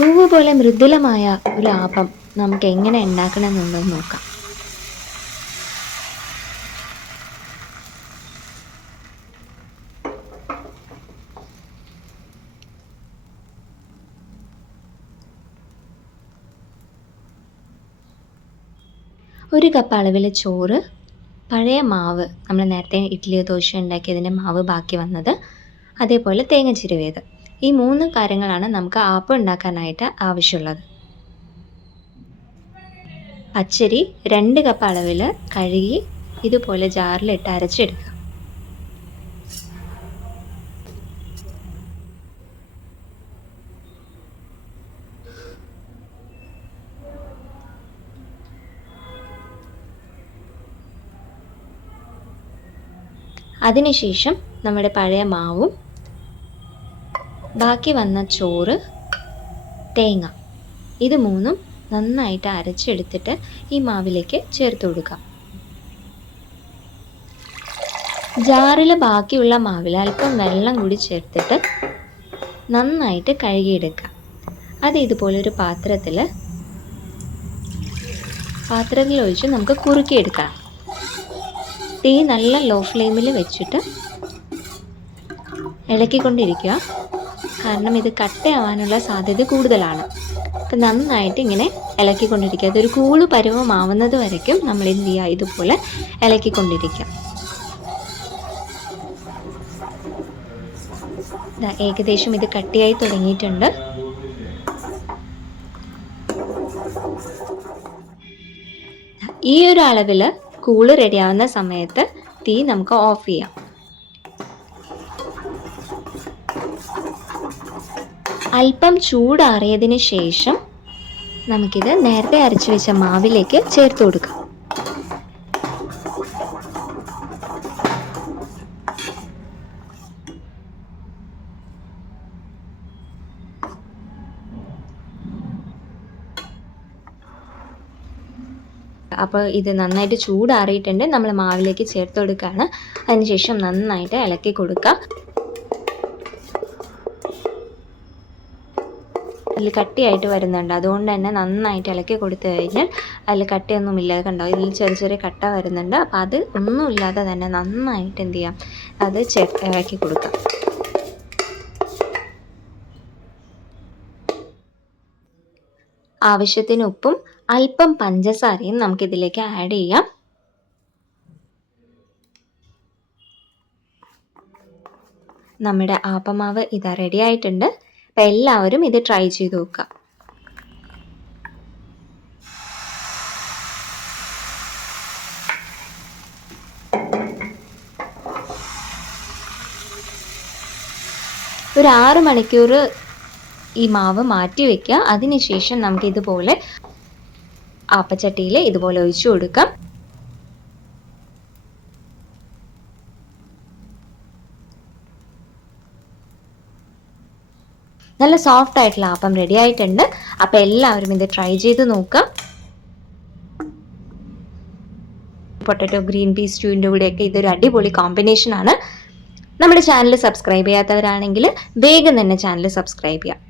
പൂവ് പോലെ മൃദുലമായ ഒരു ആപ്പം നമുക്ക് എങ്ങനെ ഉണ്ടാക്കണമെന്നുള്ളത് നോക്കാം. ഒരു കപ്പ് അളവിൽ ചോറ്, പഴയ മാവ്, നമ്മൾ നേരത്തെ ഇഡ്ഡലി ദോശ ഉണ്ടാക്കിയതിൻ്റെ മാവ് ബാക്കി വന്നത്, അതേപോലെ തേങ്ങ ചിരവിയത്. ഈ 3 കാര്യങ്ങളാണ് നമുക്ക് ആപ്പം ഉണ്ടാക്കാനായിട്ട് ആവശ്യമുള്ളത്. പച്ചരി 2 കപ്പ് അളവിൽ കഴുകി ഇതുപോലെ ജാറിലിട്ട് അരച്ചെടുക്കുക. അതിനുശേഷം നമ്മുടെ പഴയ മാവും ബാക്കി വന്ന ചോറ്, തേങ്ങ, ഇത് 3ഉം നന്നായിട്ട് അരച്ചെടുത്തിട്ട് ഈ മാവിലേക്ക് ചേർത്ത് കൊടുക്കുക. ജാറിൽ ബാക്കിയുള്ള മാവിൽ അല്പം വെള്ളം കൂടി ചേർത്തിട്ട് നന്നായിട്ട് കഴുകിയെടുക്കുക. അത് ഇതുപോലൊരു പാത്രത്തിൽ ഒഴിച്ച് നമുക്ക് കുറുക്കിയെടുക്കാം. തീ നല്ല ലോ ഫ്ലെയിമിൽ വെച്ചിട്ട് ഇളക്കിക്കൊണ്ടിരിക്കുക. കാരണം ഇത് കട്ടയാവാനുള്ള സാധ്യത കൂടുതലാണ്. അപ്പം നന്നായിട്ട് ഇങ്ങനെ ഇളക്കിക്കൊണ്ടിരിക്കുക. അതൊരു കൂള് പരുവമാവുന്നത് വരയ്ക്കും നമ്മൾ എന്ത് ചെയ്യുക, ഇതുപോലെ ഇളക്കിക്കൊണ്ടിരിക്കുക. ഏകദേശം ഇത് കട്ടിയായി തുടങ്ങിയിട്ടുണ്ട്. ഈ ഒരു അളവിൽ കൂള് റെഡിയാവുന്ന സമയത്ത് തീ നമുക്ക് ഓഫ് ചെയ്യാം. അല്പം ചൂടാറിയതിന് ശേഷം നമുക്കിത് നേരത്തെ അരച്ചു വെച്ച മാവിലേക്ക് ചേർത്ത് കൊടുക്കാം. അപ്പോൾ ഇത് നന്നായിട്ട് ചൂടാറിയിട്ടുണ്ട്. നമ്മൾ മാവിലേക്ക് ചേർത്ത് കൊടുക്കുകയാണ്. അതിനുശേഷം നന്നായിട്ട് ഇളക്കി കൊടുക്കുക. അതിൽ കട്ടിയായിട്ട് വരുന്നുണ്ട്. അതുകൊണ്ട് തന്നെ നന്നായിട്ട് ഇളക്കി കൊടുത്തു കഴിഞ്ഞാൽ അതിൽ കട്ടിയൊന്നും ഇല്ലാതെ കണ്ടോ, ഇതിൽ ചെറിയ ചെറിയ കട്ട വരുന്നുണ്ട്. അപ്പോൾ അത് ഒന്നുമില്ലാതെ തന്നെ നന്നായിട്ട് എന്ത് ചെയ്യാം, അത് ഇളക്കി കൊടുക്കാം. ആവശ്യത്തിന് ഉപ്പും അല്പം പഞ്ചസാരയും നമുക്കിതിലേക്ക് ആഡ് ചെയ്യാം. നമ്മുടെ ആപ്പമാവ് ഇതാ റെഡി ആയിട്ടുണ്ട്. അപ്പം എല്ലാവരും ഇത് ട്രൈ ചെയ്ത് നോക്കുക. ഒരു 6 മണിക്കൂർ ഈ മാവ് മാറ്റി വയ്ക്കുക. അതിനുശേഷം നമുക്ക് ഇതുപോലെ ആപ്പച്ചട്ടിയിൽ ഇതുപോലെ ഒഴിച്ചു കൊടുക്കാം. നല്ല സോഫ്റ്റ് ആയിട്ടുള്ള ആപ്പം റെഡി ആയിട്ടുണ്ട്. അപ്പം എല്ലാവരും ഇത് ട്രൈ ചെയ്ത് നോക്കുക. പൊട്ടറ്റോ ഗ്രീൻ പീസ് സ്റ്റൂവിൻ്റെ കൂടെയൊക്കെ ഇതൊരു അടിപൊളി കോമ്പിനേഷൻ ആണ്. നമ്മുടെ ചാനൽ സബ്സ്ക്രൈബ് ചെയ്യാത്തവരാണെങ്കിൽ വേഗം തന്നെ ചാനൽ സബ്സ്ക്രൈബ് ചെയ്യുക.